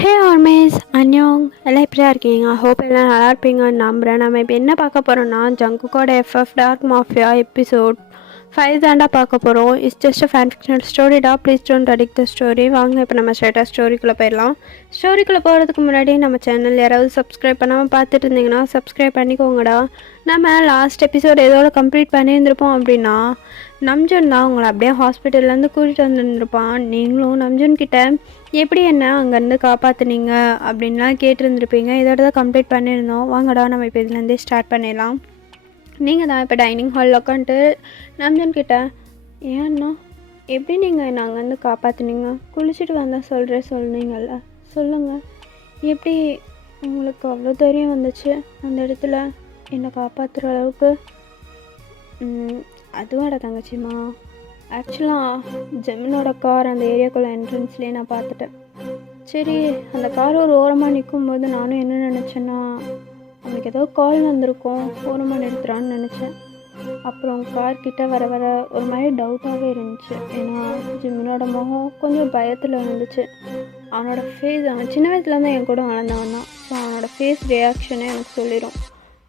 ஹே ஆர்மேஸ் அன்யோங் எல்லாம் எப்படியா இருக்கீங்க? ஹோப் எல்லாம் நல்லா இருப்பீங்கன்னு நம்புகிறேன். நம்ம இப்போ என்ன பார்க்க போகிறோம்னா ஜங்குக்கோட எஃப்எஃப் டார்க் மாஃபியா எபிசோட் 5 தாண்டா பார்க்க போகிறோம். இட்ஸ் ஜஸ்ட் ஃபேன் ஃபிக்ஷனல் ஸ்டோரிடா, please don't addict the story. வாங்க இப்போ நம்ம ஸ்ட்ரைட்டாக ஸ்டோரிக்குள்ளே போயிடலாம். ஸ்டோரிக்குள்ளே போகிறதுக்கு முன்னாடி நம்ம சேனல் யாராவது சப்ஸ்கிரைப் பண்ணாமல் பார்த்துட்டு இருந்தீங்கன்னா சப்ஸ்கிரைப் பண்ணிக்கோங்கடா. நம்ம லாஸ்ட் எபிசோட் எதோட கம்ப்ளீட் பண்ணியிருந்திருப்போம் அப்படின்னா, நம்ஜுன் தான் உங்களை அப்படியே ஹாஸ்பிட்டல்லேருந்து கூட்டிகிட்டு வந்துருந்துருப்பான். நீங்களும் நம்ஜுன் கிட்ட எப்படி என்ன அங்கேருந்து காப்பாற்றுனீங்க அப்படின்லாம் கேட்டிருந்துருப்பீங்க. இதோட தான் கம்ப்ளீட் பண்ணியிருந்தோம். வாங்கடா நம்ம இப்போ இதுலேருந்தே ஸ்டார்ட் பண்ணிடலாம். நீங்கள் தான் இப்போ டைனிங் ஹாலில் உட்காந்துட்டு நம்ஜன் கிட்ட, ஏன்னா எப்படி நீங்கள் என்னை அங்கேருந்து காப்பாற்றுனீங்க? குளிச்சுட்டு வந்தால் சொன்னீங்கல்ல, சொல்லுங்கள். எப்படி உங்களுக்கு அவ்வளோ தைரியம் வந்துச்சு அந்த இடத்துல என்னை காப்பாற்றுற அளவுக்கு? அதுவாடா தங்கச்சிம்மா, ஆக்சுவலாக ஜெமினோட கார் அந்த ஏரியாக்குள்ளே என்ட்ரன்ஸ்லேயே நான் பார்த்துட்டேன். சரி, அந்த கார் ஒரு ஓரமாக நிற்கும்போது நானும் என்ன நினச்சேன்னா, அவனுக்கு ஏதோ கால் வந்திருக்கோம், ஓரமாக நிறுத்துறான்னு நினச்சேன். அப்புறம் கார்கிட்ட வர வர ஒரு மாதிரி டவுட்டாகவே இருந்துச்சு. ஏன்னா ஜிமினோட முகம் கொஞ்சம் பயத்தில் இருந்துச்சு. அவனோட ஃபேஸ், அவன் சின்ன வயசுலேருந்து என் கூட வளர்ந்தவன் தான். ஸோ அவனோட ஃபேஸ் ரியாக்ஷனே எனக்கு சொல்லிடும்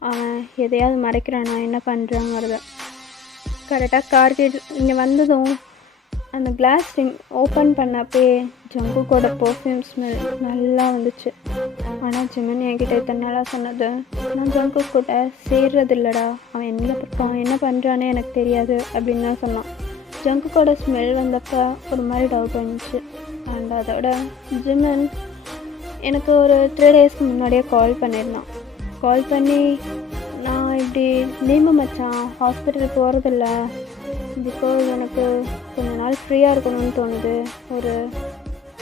அவன் எதையாவது மறைக்கிறானா என்ன பண்ணுறாங்கிறத. கரெக்டாக கார்கிட்ட இங்கே வந்ததும் அந்த கிளாஸ் ரிங் ஓப்பன் பண்ணப்பே ஜங்குக்கோட பர்ஃப்யூம் ஸ்மெல் நல்லா வந்துச்சு. ஆனால் ஜிமன் என்கிட்ட இத்தனை நாளாக சொன்னது, நான் ஜங்குக் கூட சேர்றது இல்லைடா, அவன் எங்கே இருக்கான் என்ன பண்ணுறானே எனக்கு தெரியாது அப்படின்னு தான் சொன்னான். ஜங்குக்கோட ஸ்மெல் வந்தப்போ ஒரு மாதிரி டவுட் வந்துச்சு. அண்ட் அதோட ஜிமன் எனக்கு ஒரு 3 டேஸ்க்கு முன்னாடியே கால் பண்ணியிருந்தான். கால் பண்ணி, நான் இப்படி லீவு மச்சான், ஹாஸ்பிட்டல் போகிறதில்ல, பிகாஸ் எனக்கு கொஞ்ச நாள் ஃப்ரீயாக இருக்கணும்னு தோணுது, ஒரு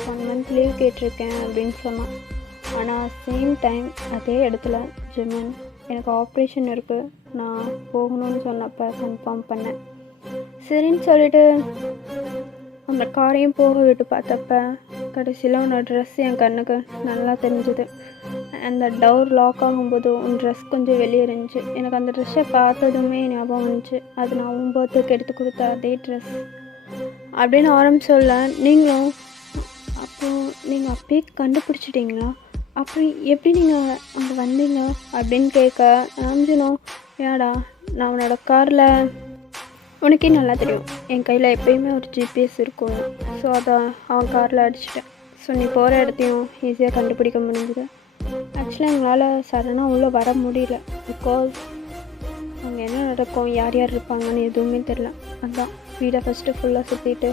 1 மந்த் லீவ் கேட்டிருக்கேன் அப்படின்னு சொன்னான். ஆனால் சேம் டைம் அதே இடத்துல ஜிமன் எனக்கு ஆப்ரேஷன் இருக்குது, நான் போகணும்னு சொன்னப்போ கன்ஃபார்ம் பண்ணேன். சரின்னு சொல்லிட்டு அந்த காரையும் போக விட்டு பார்த்தப்ப கடைசியில் உன்னோட ட்ரெஸ் என் கண்ணுக்கு நல்லா தெரிஞ்சுது. அந்த டோர் லாக் ஆகும்போது உன் ட்ரெஸ் கொஞ்சம் வெளியே இருந்துச்சு. எனக்கு அந்த ட்ரெஸ்ஸை பார்த்ததுமே ஞாபகம் வந்துச்சு, அது நான் 9க்கு எடுத்து கொடுத்த அதே ட்ரெஸ் அப்படின்னு சொல்ல. நீங்களும் அப்புறம் நீங்கள் அப்பயே கண்டுபிடிச்சிட்டிங்களா? அப்புறம் எப்படி நீங்கள் அங்கே வந்தீங்க அப்படின்னு கேட்க, நாம்ஜனும், ஏடா நான் உன்னோட காரில், உனக்கே நல்லா தெரியும் என் கையில் எப்பயுமே ஒரு ஜிபிஎஸ் இருக்கும், ஸோ அதை அவன் காரில் அடிச்சிட்டேன். ஸோ நீ போகிற இடத்தையும் ஈஸியாக கண்டுபிடிக்க முடிஞ்சுது. ஆக்சுவலாக எங்களால் சடனாக உள்ளே வர முடியல, பிகாஸ் அங்கே என்ன நடக்கும், யார் யார் இருப்பாங்கன்னு எதுவுமே தெரில. அதுதான் வீடை ஃபஸ்ட்டு ஃபுல்லாக சுற்றிட்டு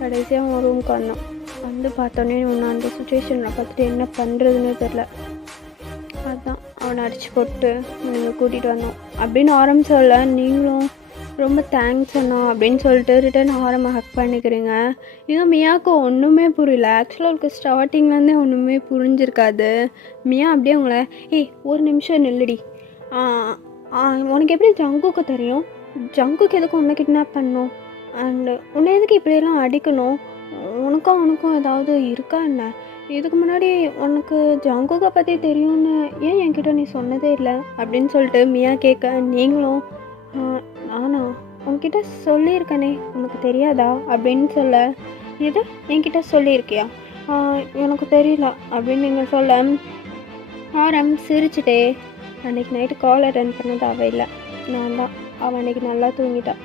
கடைசியாக அவன் ரூமுக்கு வந்தான். வந்து பார்த்தோன்னே ஒன்று அந்த சுச்சுவேஷனில் பார்த்துட்டு என்ன பண்ணுறதுன்னு தெரில. அதுதான் அவனை அடித்து போட்டு நீங்கள் கூட்டிகிட்டு வந்தோம் அப்படின்னு சொல்ல, நீங்களும் ரொம்ப தேங்க்ஸ் அண்ணா அப்படின்னு சொல்லிட்டு ரிட்டன் ஹக் பண்ணிக்கிறீங்க. இங்கே மியாவுக்கு ஒன்றுமே புரியல. ஆக்சுவலாக அவளுக்கு ஸ்டார்டிங்லேருந்தே ஒன்றுமே புரிஞ்சிருக்காது. மியா அப்படியே உங்களை, ஏய் ஒரு நிமிஷம் நில்லுடி, உனக்கு எப்படி ஜங்குக்கு தெரியும், ஜங்குக்கு எதுக்கு உன்னை கிட்னாப் பண்ணணும், அண்டு உன்னை எதுக்கு இப்படியெல்லாம் அடிக்கணும், உனக்கும் ஏதாவது இருக்கா என்ன, இதுக்கு முன்னாடி உனக்கு ஜங்குக்கை பற்றி தெரியும்னு ஏன் என்கிட்ட நீ சொன்னதே இல்லை அப்படின்னு சொல்லிட்டு மியா கேட்க, நீங்களும் நானா உன்கிட்ட சொல்லியிருக்கனே உனக்கு தெரியாதா அப்படின்னு சொல்ல, இது என்கிட்ட சொல்லியிருக்கியா, எனக்கு தெரியல அப்படின்னு நீங்கள் சொல்ல, சிரிச்சுட்டே, அன்றைக்கி நைட்டு கால் அட்டன் பண்ணது அவள் இல்லை, நான் தான். அவள் அன்றைக்கி நல்லா தூங்கிட்டான்.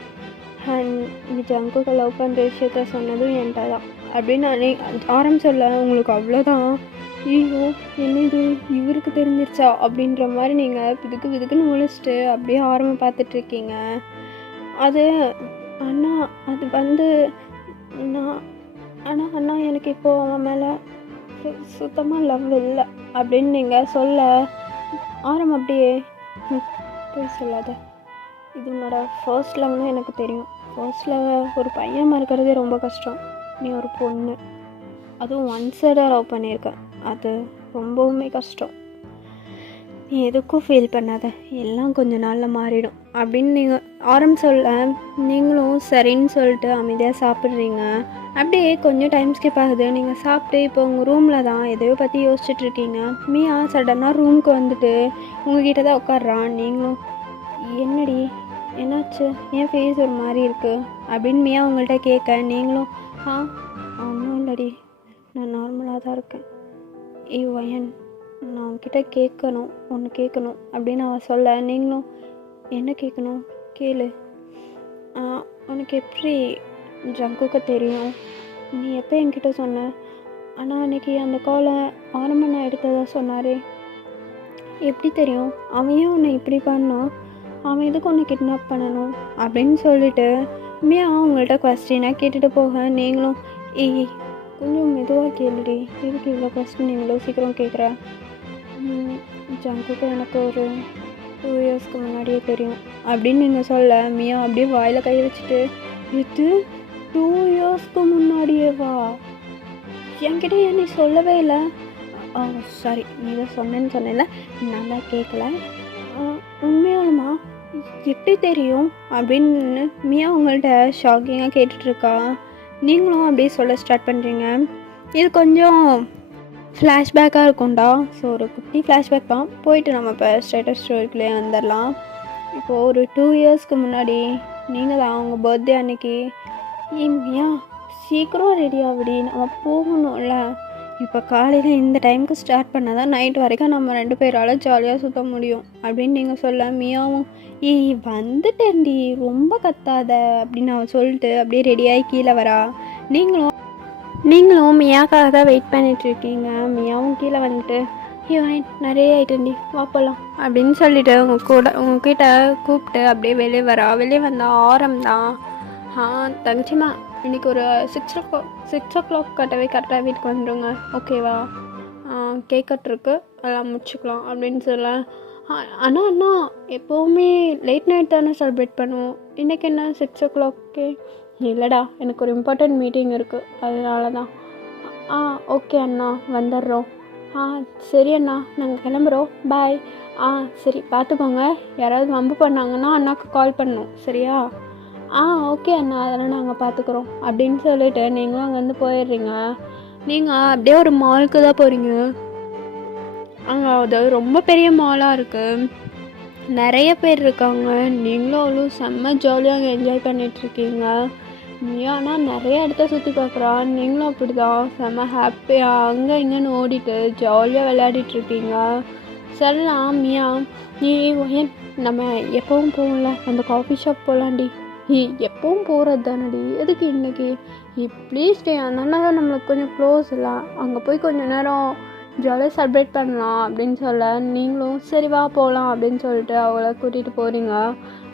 அண்ட் நீ ஜங்குக்கு லவ் பண்ணுற விஷயத்த சொன்னதும் என்கிட்ட தான் அப்படின்னு சொல்ல, உங்களுக்கு அவ்வளோதான், ஐயோ என்ன இது இவருக்கு தெரிஞ்சிருச்சா அப்படின்ற மாதிரி நீங்கள் விதுக்குன்னு முழிச்சிட்டு அப்படியே பார்த்துட்ருக்கீங்க. அது அண்ணா, அது நான் அண்ணா எனக்கு இப்போது அவன் மேலே சுத்தமாக லவ் இல்லை அப்படின்னு நீங்கள் சொல்ல, அப்படியே போய் சொல்லாத, இது உன்னோட ஃபர்ஸ்ட் லவ்னு எனக்கு தெரியும், ஃபர்ஸ்ட் லவ் ஒரு பையன் மறக்கிறதே ரொம்ப கஷ்டம், நீ ஒரு பொண்ணு அதுவும் 1 சைடாக லவ் பண்ணியிருக்க, அது ரொம்பவுமே கஷ்டம், நீ எதுக்கும் ஃபீல் பண்ணாத, எல்லாம் கொஞ்ச நாளில் மாறிடும் அப்படின்னு நீங்கள் சொல்ல, நீங்களும் சரின்னு சொல்லிட்டு அமைதியாக சாப்பிட்றீங்க. அப்படியே கொஞ்சம் டைம் ஸ்கிப் ஆகுது. நீங்கள் சாப்பிட்டு இப்போ உங்கள் ரூமில் தான் எதையோ பற்றி யோசிச்சுட்ருக்கீங்க. மியா சடனாக ரூமுக்கு வந்துட்டு உங்ககிட்ட தான் உட்காடுறான். நீங்களும், என்னடி என்னாச்சு, என் ஃபேஸ் ஒரு மாதிரி இருக்குது அப்படின்னு மியா உங்கள்கிட்ட கேட்க, நீங்களும் ஒன்றும் இல்லடி, நான் நார்மலாக தான் இருக்கேன், வயன், நான் உன்கிட்ட ஒன்று கேட்கணும் அப்படின்னு அவன் சொல்ல, நீங்களும் என்ன கேட்கணும் கேளு. உனக்கு எப்படி ஜங்குக்கு தெரியும்? நீ எப்போ என்கிட்ட சொன்ன? ஆனால் அன்றைக்கி அந்த காலை ஆரம்ப நான் எடுத்ததா சொன்னாரே, எப்படி தெரியும்? அவன் ஏன் உன்னை இப்படி பண்ணான்? அவன் எதுக்கு உன்னை கிட்னாப் பண்ணணும் அப்படின்னு சொல்லிட்டு அவங்கள்ட்ட கொஸ்டினாக கேட்டுட்டு போக, நீங்களும் கொஞ்சம் மெதுவாக கேளுடி, எதுக்கு இவ்வளோ கொஸ்டின் இவ்வளோ சீக்கிரம் கேட்குற? ஜங்குக்கு எனக்கு ஒரு 2 இயர்ஸ்க்கு முன்னாடியே தெரியும் அப்படின்னு நீங்கள் சொல்ல, மியா அப்படியே வாயில் கை வச்சுட்டு, இது 2 இயர்ஸ்க்கு முன்னாடியேவா? என்கிட்ட ஏன் நீ சொல்லவே இல்லை? சாரி, நீ தான் சொன்னேன்னு சொன்னேன்ல, நான் தான் கேட்கல. உண்மையாலுமா எப்படி தெரியும் அப்படின்னு மியா உங்கள்கிட்ட ஷாக்கிங்காக கேட்டுட்ருக்கா. நீங்களும் அப்படியே சொல்ல ஸ்டார்ட் பண்ணுறீங்க. இது கொஞ்சம் ஃப்ளாஷ்பேக்காக இருக்கும்டா. ஸோ ஒரு குட்டி ஃப்ளாஷ்பேக் தான். போயிட்டு நம்ம இப்போ ஸ்டேட்டஸ் ஸ்டோரிக்குள்ளே வந்துடலாம். இப்போது ஒரு 2 இயர்ஸ்க்கு முன்னாடி நீங்கள் தான் உங்கள் பர்த்டே அன்னைக்கு, மியா சீக்கிரம் ரெடி ஆகுடி, நம்ம போகணும்ல. இப்போ காலையில் இந்த டைமுக்கு ஸ்டார்ட் பண்ணால் தான் நைட் வரைக்கும் நம்ம 2 பேரால் ஜாலியாக சுற்ற முடியும் அப்படின்னு நீங்கள் சொல்ல, மியாவும் வந்துட்டேன்டி ரொம்ப கத்தாத அப்படின்னு அவன் சொல்லிட்டு அப்படியே ரெடியாகி கீழே வரா. நீங்களும் மியாக்காக தான் வெயிட் பண்ணிகிட்ருக்கீங்க. மியாவும் கீழே வந்துட்டு, நிறைய ஆகிட்டேன்டி வா போகலாம் அப்படின்னு சொல்லிட்டு உங்ககிட்ட கூப்பிட்டு அப்படியே வெளியே வரா. வெளியே வந்தால் ஆரம் தான். தங்கச்சிம்மா இன்றைக்கி ஒரு 6 o'clock கட்டவே கரெக்டாக வீட்டுக்கு வந்துடுங்க, ஓகேவா? கேக் கட்டுருக்கு, அதெல்லாம் முடிச்சுக்கலாம் அப்படின்னு சொல்ல. அண்ணா எப்போவுமே லேட் நைட் தானே செலிப்ரேட் பண்ணுவோம், இன்றைக்கி என்ன 6 o'clock? இல்லைடா, எனக்கு ஒரு இம்பார்ட்டண்ட் மீட்டிங் இருக்குது, அதனால தான். ஓகே அண்ணா, வந்துடுறோம். சரி அண்ணா, நாங்கள் கிளம்புறோம், பாய். சரி பார்த்துக்கோங்க, யாராவது வம்பு பண்ணாங்கன்னா அண்ணாவுக்கு கால் பண்ணணும், சரியா? ஓகே அண்ணா, அதெல்லாம் நாங்கள் பார்த்துக்குறோம் அப்படின்னு சொல்லிவிட்டு நீங்களும் அங்கேருந்து போயிடுறீங்க. நீங்கள் அப்படியே ஒரு மாலுக்கு தான் போகிறீங்க. அங்கே அது ரொம்ப பெரிய மாலாக இருக்குது, நிறைய பேர் இருக்காங்க. நீங்களும் அவ்வளோ செம்ம ஜாலியாக அங்கே என்ஜாய் பண்ணிகிட்ருக்கீங்க. ஆனால் நிறைய இடத்த சுற்றி பார்க்குறா. நீங்களும் அப்படி தான் செம்ம ஹாப்பியாக அங்கே இங்கேன்னு ஓடிட்டு ஜாலியாக விளையாடிட்டுருக்கீங்க. சரிலாம் மியா, நீ நம்ம எப்பவும் போகல அந்த காஃபி ஷாப் போகலாண்டி. எப்பவும் போகிறது தானடி, எதுக்கு இன்னைக்கு? ப்ளீஸ் டே, அதனால தான் நம்மளுக்கு கொஞ்சம் க்ளோஸ் இல்லை, அங்கே போய் கொஞ்சம் நேரம் ஜாலியாக செலிப்ரேட் பண்ணலாம் அப்படின்னு சொல்ல, நீங்களும் சரி வா போகலாம் அப்படின்னு சொல்லிட்டு அவளை கூட்டிகிட்டு போகிறீங்க.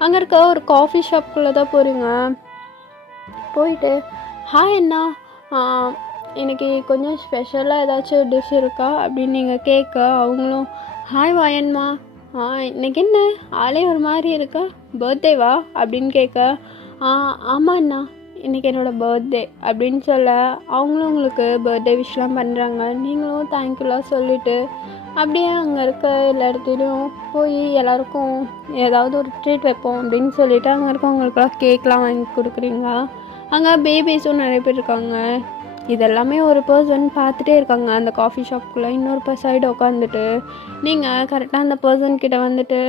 அங்கே இருக்க ஒரு காஃபி ஷாப்புக்குள்ளே தான் போகிறீங்க. போயிட்டு ஹாய் அண்ணா, எனக்கு கொஞ்சம் ஸ்பெஷலாக ஏதாச்சும் டிஷ் இருக்கா அப்படின்னு நீங்கள் கேட்க, அவங்களும் ஹாய் வாயன்மா, இன்னைக்கு என்ன ஆளே ஒரு மாதிரி இருக்கா, பர்த்டேவா அப்படின்னு கேட்க, ஆமாம் அண்ணா இன்றைக்கி என்னோடய பர்த்டே அப்படின்னு சொல்ல, அவங்களும் உங்களுக்கு பர்த்டே விஷயம் பண்ணுறாங்க. நீங்களும் தேங்க்யூலாம் சொல்லிவிட்டு அப்படியே அங்கே இருக்க எல்லா இடத்துலையும் போய் எல்லாருக்கும் ஏதாவது ஒரு ட்ரீட் வைப்போம் அப்படின்னு சொல்லிவிட்டு அங்கே இருக்கவங்களுக்குலாம் கேக்லாம் வாங்கி கொடுக்குறீங்க. அங்கே பேபிஸும் நிறைய பேர் இருக்காங்க. இதெல்லாமே ஒரு பர்சன் பார்த்துட்டே இருக்காங்க அந்த காஃபி ஷாப்புக்குள்ளே. இன்னொரு சைடு உட்காந்துட்டு நீங்கள் கரெக்டாக அந்த பர்சன்கிட்ட வந்துட்டு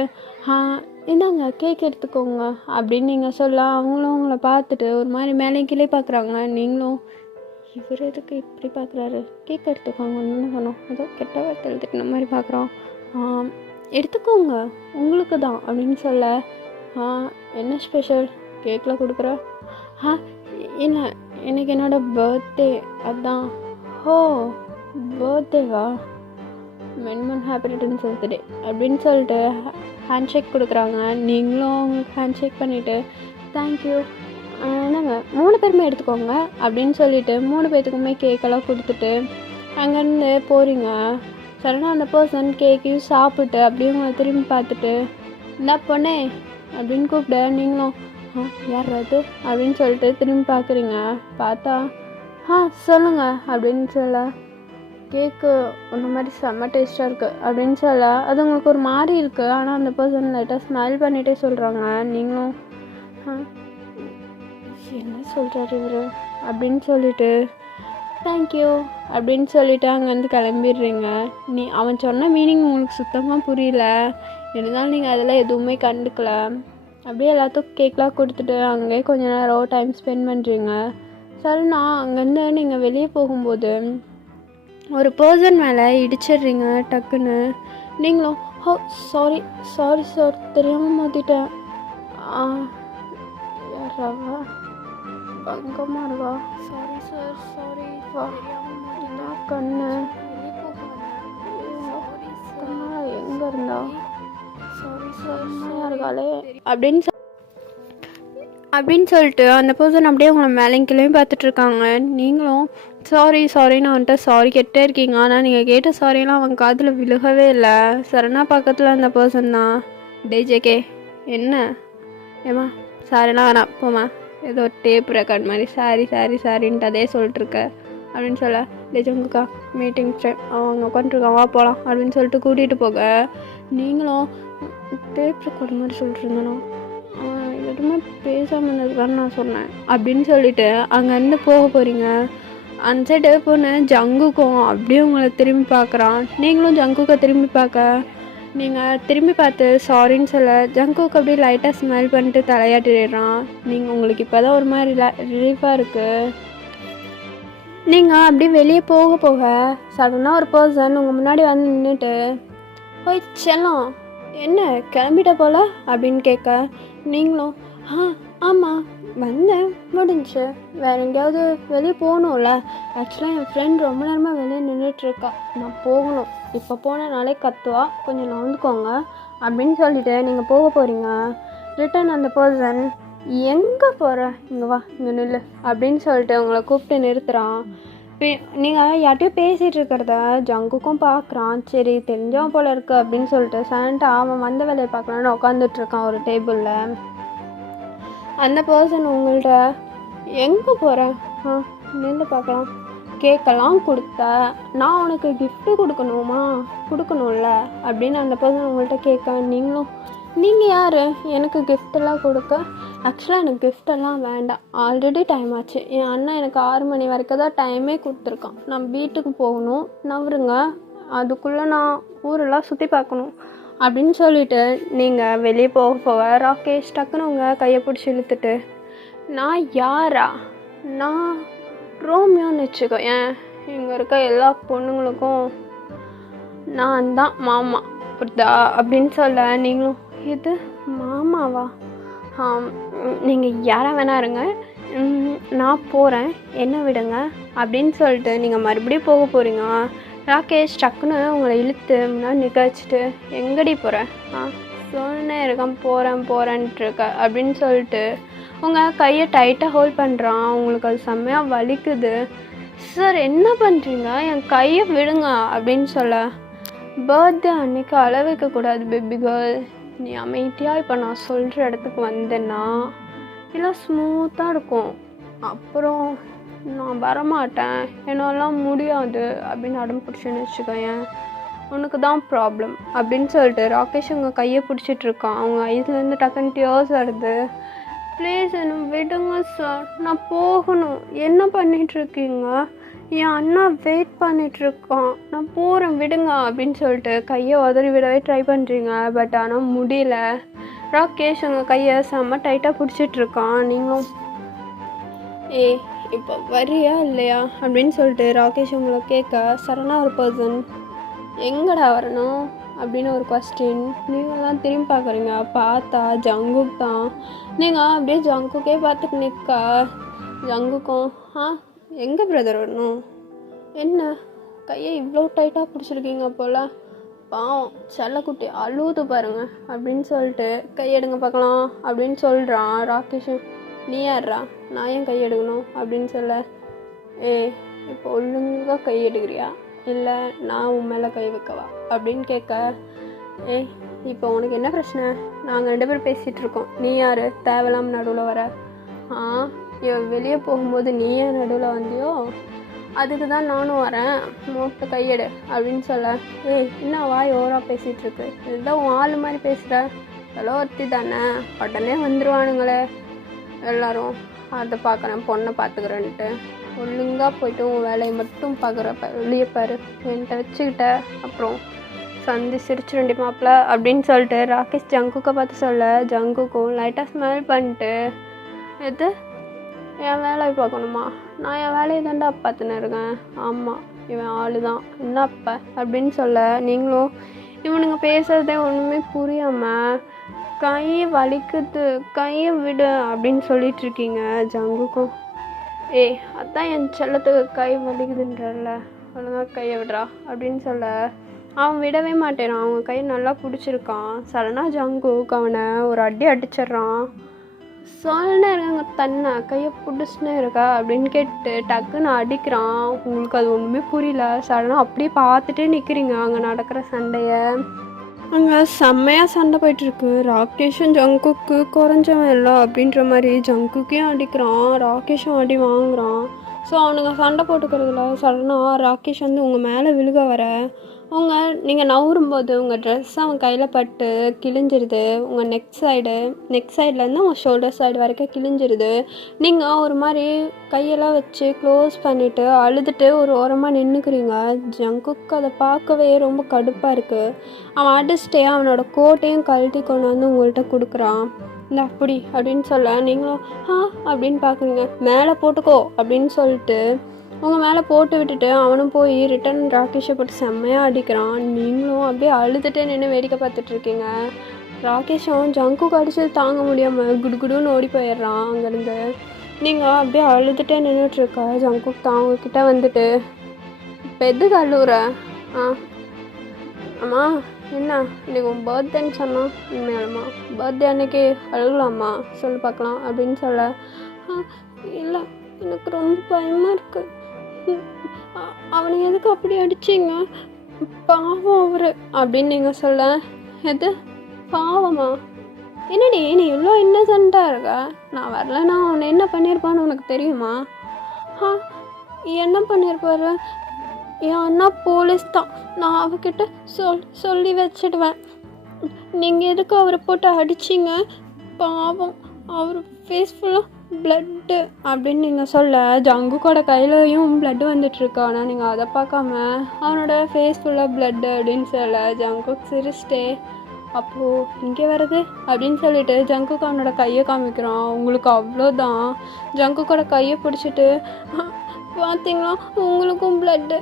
இந்தாங்க கேக் எடுத்துக்கோங்க அப்படின்னு நீங்கள் சொல்ல, அவங்களும் உங்களை பார்த்துட்டு ஒரு மாதிரி மேலே கீழே பார்க்குறாங்க. நீங்களும் இவர் எதுக்கு இப்படி பார்க்குறாரு, கேக் எடுத்துக்கோங்கன்னு சொன்னோம், ஏதோ கெட்ட வார்த்தை எழுதிக்கிற மாதிரி பார்க்குறோம். எடுத்துக்கோங்க உங்களுக்கு தான் அப்படின்னு சொல்ல, என்ன ஸ்பெஷல் கேக்கில் கொடுக்குற? இல்லை எனக்கு என்னோடய பர்த்டே அதான். பர்த்டேவா? மென்மன் ஹாப்பி ரிட்டர்ன்ஸ் ஆஃப் தி டே அப்படின்னு சொல்லிட்டு ஹேண்ட் ஷேக் கொடுக்குறாங்க. நீங்களும் ஹேண்ட் ஷேக் பண்ணிவிட்டு தேங்க்யூ நாங்கள் 3 பேருமே எடுத்துக்கோங்க அப்படின்னு சொல்லிவிட்டு 3 பேர்த்துக்குமே கேக்கெல்லாம் கொடுத்துட்டு அங்கேருந்து போகிறீங்க. சடனாக அந்த பர்சன் கேக்கையும் சாப்பிட்டு அப்படியே உங்களை திரும்பி பார்த்துட்டு இந்த பொண்ணே அப்படின்னு கூப்பிட, நீங்களும் யார் அது அப்படின்னு சொல்லிட்டு திரும்பி பார்க்குறீங்க. பார்த்தா சொல்லுங்கள் அப்படின்னு சொல்ல, கேக்கு ஒன்று மாதிரி செம்ம டேஸ்ட்டாக இருக்குது அப்படின்னு சொல்ல, அது உங்களுக்கு ஒரு மாதிரி இருக்குது. ஆனால் அந்த பர்சன் லைட்டாக ஸ்மைல் பண்ணிகிட்டே சொல்கிறாங்க. நீங்களும் என்ன சொல்கிறாரு இவர் அப்படின்னு சொல்லிட்டு தேங்க்யூ அப்படின்னு சொல்லிவிட்டு அங்கேருந்து கிளம்பிடுறீங்க. அவன் சொன்ன மீனிங் உங்களுக்கு சுத்தமாக புரியல, இருந்தாலும் நீங்கள் அதெல்லாம் எதுவுமே கண்டுக்கல. அப்படியே எல்லாத்துக்கும் கேக்லாம் கொடுத்துட்டு அங்கேயே கொஞ்ச நேரம் டைம் ஸ்பெண்ட் பண்ணுறீங்க. சரிண்ணா அங்கேருந்து நீங்கள் வெளியே போகும்போது ஒரு பர்சன் மேலே இடிச்சிடுறீங்க டக்குன்னு. நீங்களும் ஹோ சாரி சாரி சார் தெரியாமல் மாற்றிட்டேன். யாராவா பங்கமாக இருக்கா? சாரி சார் சாரி என்ன கண்ணு எங்கே இருந்தா? சாரி சார் இருக்காளே அப்படின்னு சொல்லிட்டு அந்த பர்சன் அப்படியே உங்களை மேலேயும் கீழே பார்த்துட்ருக்காங்க. நீங்களும் சாரி சாரின்னு வந்துட்டு சாரி கேட்டே இருக்கீங்க. ஆனால் நீங்கள் கேட்ட சாரியெல்லாம் அவங்க காதில் விழுகவே இல்லை. சரணா பக்கத்தில் அந்த பர்சன் தான். டேஜேகே என்ன ஏம்மா சாரிலாம் வேணாம் போம்மா, ஏதோ டேப் ரெக்கார்ட் மாதிரி சாரி சாரி சாரின்ட்டு அதே சொல்லிட்டுருக்க அப்படின்னு சொல்ல, டேஜங்குக்கா மீட்டிங் டைம் அவங்க உட்காந்துருக்கான் வா போகலாம் அப்படின்னு சொல்லிட்டு கூட்டிகிட்டு போக, நீங்களும் டேப் ரெக்கார்ட் மாதிரி சொல்லிட்டு இருந்தேனோ எதுவுமே பேசாமல் இருந்ததுக்கான நான் சொன்னேன் அப்படின்னு சொல்லிட்டு அங்கேருந்து போக போகிறீங்க. அந்த சைடு பொண்ணு ஜங்குக்கும் அப்படியே உங்களை திரும்பி பார்க்குறான். நீங்களும் ஜங்குக்கை திரும்பி பார்க்க, நீங்கள் திரும்பி பார்த்து சாரின்னு சொல்ல ஜங்குக்கு அப்படியே லைட்டாக ஸ்மைல் பண்ணிட்டு தலையாட்டிடுறான். நீங்கள் உங்களுக்கு இப்போ தான் ஒரு மாதிரி ரிலீஃபாக இருக்குது. நீங்கள் அப்படியே வெளியே போக போக சடனாக ஒரு பர்சன் உங்கள் முன்னாடி வந்து நின்றுட்டு போய் செல்லம் என்ன கிளம்பிட்ட போல அப்படின்னு கேட்க, நீங்களும் ஆமாம் வந்தேன் முடிஞ்சு வேறு எங்கேயாவது வெளியே போகணும்ல. ஆக்சுவலாக என் ஃப்ரெண்ட் ரொம்ப நேரமாக வெளியே நின்றுட்டுருக்கா, நான் போகணும், இப்போ போனனாலே கத்துவா, கொஞ்சம் நடந்துக்கோங்க அப்படின்னு சொல்லிட்டு நீங்கள் போக போகிறீங்க. ரிட்டன் அந்த பர்சன் எங்கே போகிற இங்கே வா இங்கே நில்லு அப்படின்னு சொல்லிட்டு உங்களை கூப்பிட்டு நிறுத்துகிறான். நீங்கள் யார்ட்டையும் பேசிகிட்டு இருக்கிறத ஜங்குக்கும் பார்க்குறான். சரி தெரிஞ்சவன் போல் இருக்கு அப்படின்னு சொல்லிட்டு சைலண்ட்டா அவன் வந்த வேலையை பார்க்கலான்னு உட்காந்துட்ருக்கான் ஒரு டேபிளில். அந்த பர்சன் உங்கள்கிட்ட எங்கே போகிறேன் நின்று பார்க்கலாம் கேட்கலாம் கொடுத்த நான் உனக்கு கிஃப்ட்டு கொடுக்கணும்ல அப்படின்னு அந்த பர்சன் உங்கள்கிட்ட கேட்க, நீங்களும் நீங்கள் யார் எனக்கு கிஃப்டெல்லாம் கொடுக்க? ஆக்சுவலாக எனக்கு கிஃப்டெல்லாம் வேண்டாம், ஆல்ரெடி டைம் ஆச்சு. என் அண்ணன் எனக்கு 6 மணி வரைக்கும் தான் டைமே கொடுத்துருக்கான். நான் வீட்டுக்கு போகணும், நவருங்க, அதுக்குள்ளே நான் ஊரெல்லாம் சுற்றி பார்க்கணும் அப்படின்னு சொல்லிட்டு நீங்கள் வெளியே போக ராகேஷ் டக்குன்னு உங்கள் கையை பிடிச்சி இழுத்துட்டு, நான் யாரா? நான் ரோமியோன்னு வச்சுக்கோ, ஏன் இங்கே இருக்க எல்லா பொண்ணுங்களுக்கும் நான் தான் மாமா புரியுதா அப்படின்னு சொல்ல, நீங்களும் இது மாமாவா? நீங்கள் யாராக வேணா இருங்க, நான் போகிறேன் என்ன விடுங்க அப்படின்னு சொல்லிட்டு நீங்கள் மறுபடியும் போக போகிறீங்க. ராகேஷ் டக்குன்னு உங்களை இழுத்து முன்னாடி நிற்க வச்சுட்டு, எங்கடி போகிறேன்? சொன்னே இருக்கான் போகிறேன்ட்டுருக்க அப்படின்னு சொல்லிட்டு உங்கள் கையை டைட்டாக ஹோல்ட் பண்ணுறான். உங்களுக்கு அது செம்மையாக வலிக்குது. சார் என்ன பண்ணுறீங்க, என் கையை விடுங்க அப்படின்னு சொல்ல, பர்த்டே அன்றைக்கி அள வைக்கக்கூடாது பேபி கேர்ள், நீ அமைதியாக இப்போ நான் சொல்கிற இடத்துக்கு வந்தேன்னா இல்லை ஸ்மூத்தாக இருக்கும், அப்புறம் நான் வரமாட்டேன் என்னாலாம் முடியாது அப்படின்னு அடம் பிடிச்சின்னு வச்சுக்கோயேன், உனக்கு தான் ப்ராப்ளம் அப்படின்னு சொல்லிட்டு ராகேஷ் உங்கள் கையை பிடிச்சிட்ருக்கான். அவங்க ஐஸ்லேருந்து டக்குன்னு டியர்ஸ் வருது. ப்ளீஸ் என்ன விடுங்க சார், நான் போகணும். என்ன பண்ணிகிட்ருக்கீங்க? என் அண்ணா வெயிட் பண்ணிகிட்ருக்கான், நான் போகிறேன் விடுங்க அப்படின்னு சொல்லிட்டு கையை உதறி விடவே ட்ரை பண்ணுறீங்க. பட் ஆனால் முடியல. ராகேஷ் உங்கள் கையை செம்ம டைட்டாக பிடிச்சிட்ருக்கான். நீங்களும் இப்போ வரியா இல்லையா அப்படின்னு சொல்லிட்டு ராகேஷ் உங்களை கேட்க, சரணா ஒரு பர்சன் எங்கடா வரணும் அப்படின்னு ஒரு கொஸ்டின். நீங்கள் தான் திரும்பி பார்க்குறீங்க. பார்த்தா ஜங்குக் தான். நீங்கள் அப்படியே ஜங்குக்கே பார்த்துட்டு நிற்க, ஜங்குக்கும் எங்கே பிரதர் வரணும்? என்ன கையை இவ்வளோ டைட்டாக பிடிச்சிருக்கீங்க போல், பாவம் செல்லக்குட்டி அழுவுது பாருங்க அப்படின்னு சொல்லிட்டு கையெடுங்க பார்க்கலாம் அப்படின்னு சொல்கிறான். ராகேஷ் நீ யார்றா, நான் ஏன் கையெடுக்கணும் அப்படின்னு சொல்ல, இப்போ ஒழுங்காக கையெடுக்கிறியா இல்லை நான் உன் மேலே கை வைக்கவா அப்படின்னு கேட்க, இப்போ உனக்கு என்ன பிரச்சனை? நாங்கள் 2 பேரும் பேசிகிட்ருக்கோம், நீ யார் தேவையில்லாமல் நடுவில் வர? இவன் வெளியே போகும்போது நீ ஏன் நடுவில் வந்தியோ, அதுக்கு தான் நானும் வரேன், மொத்த கையெடு அப்படின்னு சொல்ல, என்ன வாய் ஓவராக பேசிகிட்ருக்கு, இதுதான் உன் ஆள் மாதிரி பேசுகிற, எல்லாம் ஒருத்தி தானே, உடனே வந்துடுவானுங்களே எல்லோரும், அதை பார்க்குறேன் பொண்ணை பார்த்துக்கிறேன்ட்டு ஒழுங்காக போய்ட்டு உன் வேலையை மட்டும் பார்க்குறப்ப வெளியே பாரு, என்கிட்ட வச்சுக்கிட்ட அப்புறம் சந்தி சிரிச்சு மாப்பிள்ள அப்படின்னு சொல்லிட்டு ராகேஷ் ஜங்குக்கை பார்த்து சொல்ல, ஜங்குக்கும் லைட்டாக ஸ்மெல் பண்ணிட்டு, எது என் வேலையை பார்க்கணுமா? நான் என் வேலையை தாண்டா பார்த்துன்னு இருக்கேன். ஆமாம் இவன் ஆளு தான் என்னப்ப அப்படின்னு சொல்ல, நீங்களும் இவனுங்க பேசுகிறதே ஒன்றுமே புரியாமல் கை வலிக்குது கையை விடு அப்படின்னு சொல்லிகிட்ருக்கீங்க. ஜங்குக்கும் அதான் என் செல்லத்துக்கு கை வலிக்குதுன்றல, ஒழுங்காக கையை விடுறா அப்படின்னு சொல்ல அவன் விடவே மாட்டேறான். அவங்க கையை நல்லா பிடிச்சிருக்கான். சடனாக ஜங்குக்கு அவனை ஒரு அடி அடிச்சிட்றான். சொல்லினே இருக்காங்க தன்னை கையை பிடிச்சினே இருக்கா அப்படின்னு கேட்டு டக்குன்னு அடிக்கிறான். உங்களுக்கு அது ஒன்றுமே புரியல. சடனாக அப்படியே பார்த்துட்டே நிற்கிறீங்க அங்கே நடக்கிற சண்டையை. அங்கே செம்மையாக சண்டை போயிட்டுருக்கு. ராகேஷும் ஜங்குக்கு குறைஞ்சவன் இல்லை அப்படின்ற மாதிரி ஜங்குக்கையும் அடிக்கிறான், ராகேஷும் அடி வாங்குறான். ஸோ அவனுங்க சண்டை போட்டுக்கிறதுல சடனாக ராகேஷ் வந்து உங்கள் மேலே விழுக வர நீங்கள் நவுறும்போது உங்கள் ட்ரெஸ் அவன் கையில் பட்டு கிழிஞ்சிருது. உங்கள் நெக் சைட்லேருந்து உங்கள் ஷோல்டர் சைடு வரைக்கும் கிழிஞ்சிருது. நீங்கள் ஒரு மாதிரி கையெல்லாம் வச்சு க்ளோஸ் பண்ணிவிட்டு அழுதுட்டு ஒரு ஓரமாக நின்றுக்கிறீங்க. ஜங்குக்கு அதை பார்க்கவே ரொம்ப கடுப்பாக இருக்குது. அவன் அடிச்சுட்டே அவனோட கோட்டையும் கழட்டி கொண்டு வந்து உங்கள்கிட்ட கொடுக்குறான். இந்த அப்படி அப்படின்னு சொல்ல நீங்களும் அப்படின்னு பார்க்குறீங்க. மேலே போட்டுக்கோ அப்படின்னு சொல்லிட்டு உங்கள் மேலே போட்டு விட்டுட்டு அவனும் போய் ரிட்டன் ராகேஷை போட்டு செம்மையாக அடிக்கிறான். நீங்களும் அப்படியே அழுதுகிட்டே நின்று வேடிக்கை பார்த்துட்ருக்கீங்க. ராகேஷும் ஜங்குக்கு அடிச்சது தாங்க முடியாமல் குடுகுடுன்னு ஓடி போயிடுறான் அங்கேருந்து. நீங்கள் அப்படியே அழுதுகிட்டே நின்றுட்டுருக்க. ஜங்குக்கு தான் அவங்கக்கிட்ட வந்துட்டு இப்போ எதுக்கு அழுவுற? அம்மா என்ன இன்னைக்கு உன் பர்த்டேன்னு சொன்னான், உண்மையாலுமா பர்த்டே அன்னைக்கு அழுகலாமா சொல்லி பார்க்கலாம் அப்படின்னு சொல்ல, இல்லை எனக்கு ரொம்ப பயமாக இருக்குது. அவனை எதுக்கு அப்படி அடிச்சிங்க, பாவம் அவரு அப்படின்னு நீங்கள் சொல்ல, எது பாவமா? என்னடி நீ இவ்வளோ இன்னசென்ட்டாக இருக்க? நான் வரலன்னா அவனை என்ன பண்ணியிருப்பான்னு உனக்கு தெரியுமா? என்ன பண்ணியிருப்பாரு? என் அண்ணா போலீஸ் தான், நான் அவகிட்ட சொல்லி வச்சிடுவேன். நீங்கள் எதுக்கு அவரை போட்டு அடிச்சிங்க, பாவம் அவர் ஃபேஸ் ஃபுல்லாக ப்ளட்டு அப்படின்னு நீங்கள் சொல்ல, ஜங்குக்கோட கையிலையும் ப்ளட்டு வந்துட்டுருக்கு. ஆனால் நீங்கள் அதை பார்க்காம அவனோட ஃபேஸ் ஃபுல்லாக ப்ளட்டு அப்படின்னு சொல்ல ஜங்குக் சிரிச்சிட்டே அப்போது இங்கே வருது அப்படின்னு சொல்லிட்டு ஜங்குக்கு அவனோட கையை காமிக்கிறான். உங்களுக்கு அவ்வளோதான். ஜங்குக்கோட கையை பிடிச்சிட்டு பார்த்தீங்களா உங்களுக்கும் ப்ளட்டு,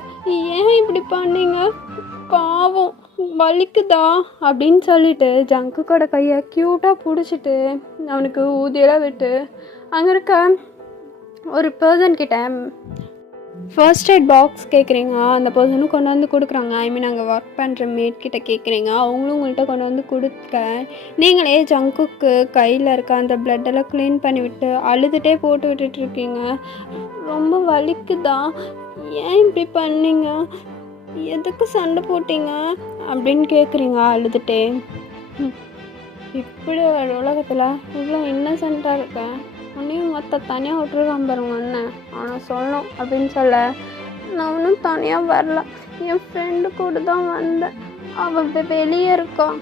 ஏன் இப்படி பண்ணீங்க, பாவம் வலிக்குதா அப்படின்னு சொல்லிட்டு ஜங்குக்கோட கையை க்யூட்டாக பிடிச்சிட்டு அவனுக்கு ஊதியெல்லாம் விட்டு அங்கே இருக்க ஒரு பர்சன்கிட்ட ஃபர்ஸ்ட் எய்ட் பாக்ஸ் கேட்குறீங்க. அந்த பர்சனும் கொண்டு வந்து கொடுக்குறாங்க. அங்கே ஒர்க் பண்ணுற மேட்கிட்ட கேட்குறீங்க. அவங்களும் உங்கள்கிட்ட கொண்டு வந்து கொடுக்க நீங்களே ஜங்குக்கு கையில் இருக்க அந்த ப்ளட்டெல்லாம் க்ளீன் பண்ணிவிட்டு அழுதுகிட்டே போட்டு விட்டுட்ருக்கீங்க. ரொம்ப வலிக்குதா, ஏன் இப்படி பண்ணீங்க, எதுக்கு சண்டை போட்டீங்க அப்படின்னு கேட்குறீங்க அழுதுகிட்டே. இப்படி ஒரு உலகத்தில் இவ்வளோ இன்னசென்ட்டாக இருக்கேன், உன்னையும் மொத்த தனியாக விட்டுருக்கான் பாருங்க அண்ணன், ஆனால் சொல்லணும் அப்படின்னு சொல்ல, நான் ஒன்றும் தனியாக வரல, என் ஃப்ரெண்டு கூட தான் வந்தேன், அவள் வெளியே இருக்கான்,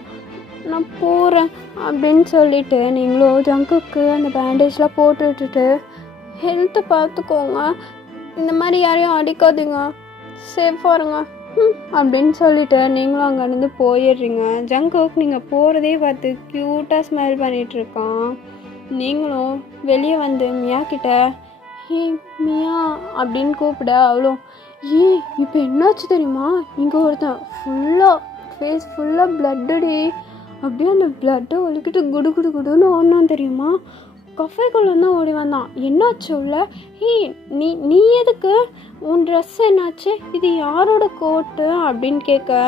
நான் போகிறேன் அப்படின்னு சொல்லிவிட்டு நீங்களும் ஜங்குக்கு அந்த பேண்டேஜ்லாம் போட்டு விட்டுட்டு ஹெல்த்தை பார்த்துக்கோங்க, இந்த மாதிரி யாரையும் அடிக்காதீங்க, சேஃபாக இருங்க அப்படின்னு சொல்லிவிட்டு நீங்களும் அங்கேருந்து போயிடுறீங்க. ஜங்குக் நீங்கள் போகிறதே பார்த்து க்யூட்டாக ஸ்மைல் பண்ணிகிட்ருக்கான். நீங்களும் வெளியே வந்து மியா கிட்ட மியா அப்படின்னு கூப்பிட அவ்வளோ இப்போ என்னாச்சு தெரியுமா, இங்கே ஒருத்தன் ஃபேஸ் ஃபுல்லாக ப்ளட்டுடி, அப்படியே அந்த ப்ளட்டை ஒழிக்கிட்டு குடு குடு குடுன்னு ஓடினான் தெரியுமா, கஃபேக்குள்ளே தான் ஓடி வந்தான். என்னாச்சு உள்ள, நீ எதுக்கு, உன் ட்ரெஸ் என்னாச்சு, இது யாரோட கோட்டு அப்படின்னு கேட்க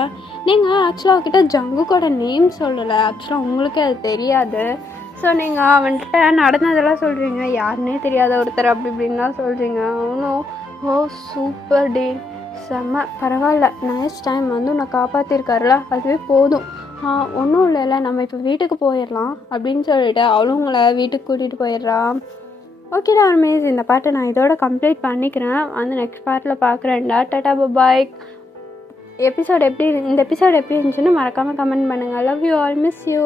நீங்கள் ஆக்சுவலாக அவகிட்ட ஜங்குக்கோட நேம் சொல்லலை. ஆக்சுவலாக உங்களுக்கே அது தெரியாது. ஸோ நீங்கள் அவன்கிட்ட நடந்ததெல்லாம் சொல்கிறீங்க, யாருன்னே தெரியாத ஒருத்தர் அப்படி இப்படின்லாம் சொல்கிறீங்க. அவனும் சூப்பர் டே, செம்ம பரவாயில்ல, நைஸ் டைம் வந்து உன்னை காப்பாற்றிருக்காருல, அதுவே போதும், ஒன்றும் இல்லைல்ல, நம்ம இப்போ வீட்டுக்கு போயிடலாம் அப்படின்னு சொல்லிட்டு அவளும் உங்களை வீட்டுக்கு கூட்டிகிட்டு போயிடுறான். ஓகேடா மிஸ், இந்த பாட்டை நான் இதோட கம்ப்ளீட் பண்ணிக்கிறேன், வந்து நெக்ஸ்ட் பார்ட்டில் பார்க்குறேன்டா, டாடா பாய். இந்த எபிசோட் எப்படி இருந்துச்சுன்னு மறக்காமல் கமெண்ட் பண்ணுங்கள். Love you all, miss you.